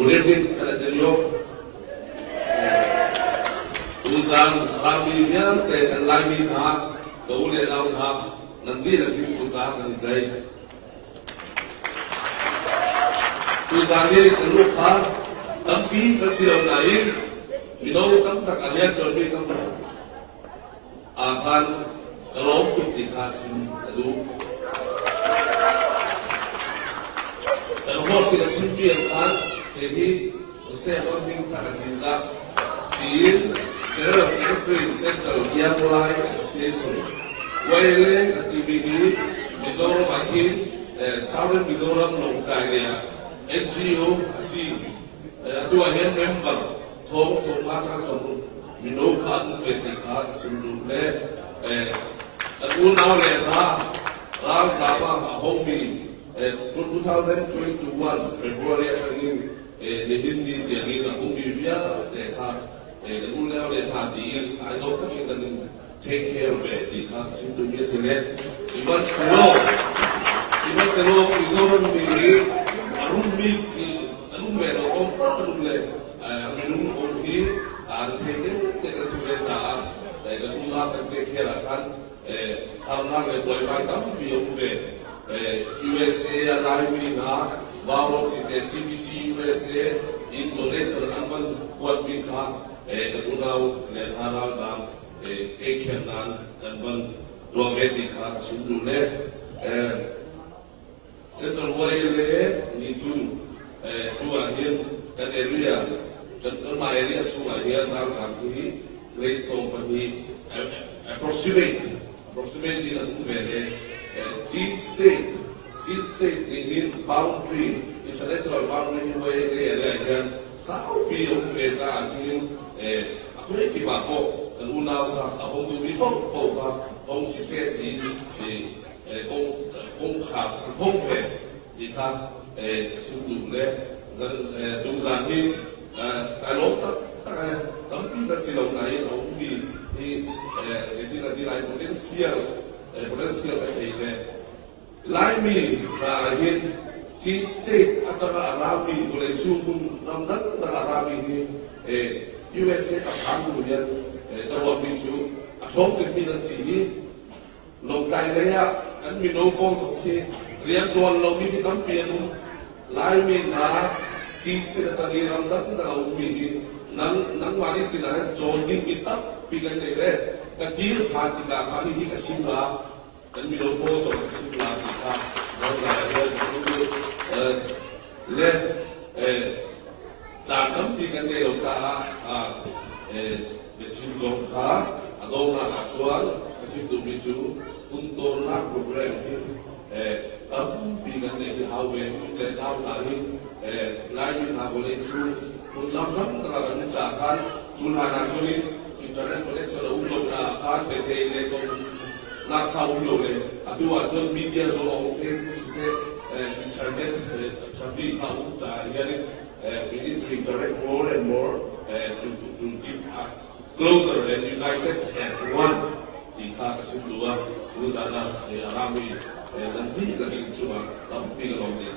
Good evening, Senator. Tuzang Lalhmingthanga dan Lalhmingthanga, kemudian Lalhmingthanga nanti lagi usaha nanti. Tuzang ini terluka, tapi kesilau lain, minum kan tak ada jadi kan akan kelompok dikasih kedua. Dan masih kesimpulan jadi saya Lalhmingthanga Chinzah, General Secretary Central yang mulai Association, Wale aktiviti Mizoram akin Southern Mizoram Longkaya, NGO si dua yang member Thong Somaka Samu Minokan Vetika Sumdule Nual Ral Zaba Homi 2021 February akin Hindi Dianina Homi via Deka Nual Hadi I don't think that take care of it the Chhimthlipui Senate Siman Selo Mizoram Mili Arumi Anumero Arumle Minum Oki take the Sumeta the Nula can take care of how not a boy right up be over USA Lalhmingthanga Baros is a CBC USA Indonesia and what we can Unau and Harazam take care and one Lovetica Chhimthlipui Central Wale need to do a him an area my area so I hear now something place so many approximately in a G-state in boundary international boundary way South be of him a Bako and Unau home to be home she said in home Ika Chhimthlipui Duzani Kalota tapi kesilau lain Omi di potensial ini Lalhmingthanga G-state atau Arabi boleh susun nampak Arabi USA akan kemudian terwakil itu asal terpilih sini Longkai leya kan minokong sakit rian tuan lomi hitam pianu Lalhmingthanga sila cari ramdan tahu umi nang wali sila jogging kita pilih nere kakir hati kami ini kesimba dan minokong soal kesimba kita jadi disebut le jangan pilih nere cara Josepha atau nak soal Chhimthlipui itu untuk nak program ini, pilih ni hawe, dan awal ni Lalhmingthanga boleh itu, untuk terlalu mencapai sulhanan sulit, internet boleh selalu untuk mencapai betul ni tu nak tahu boleh, atau media soal Facebook, internet, tapi tahu cari we need to interact more and more to keep us closer and united as one. Di Chhimthlipui, Lusana, Arami, nanti lagi cuma tapi kalau di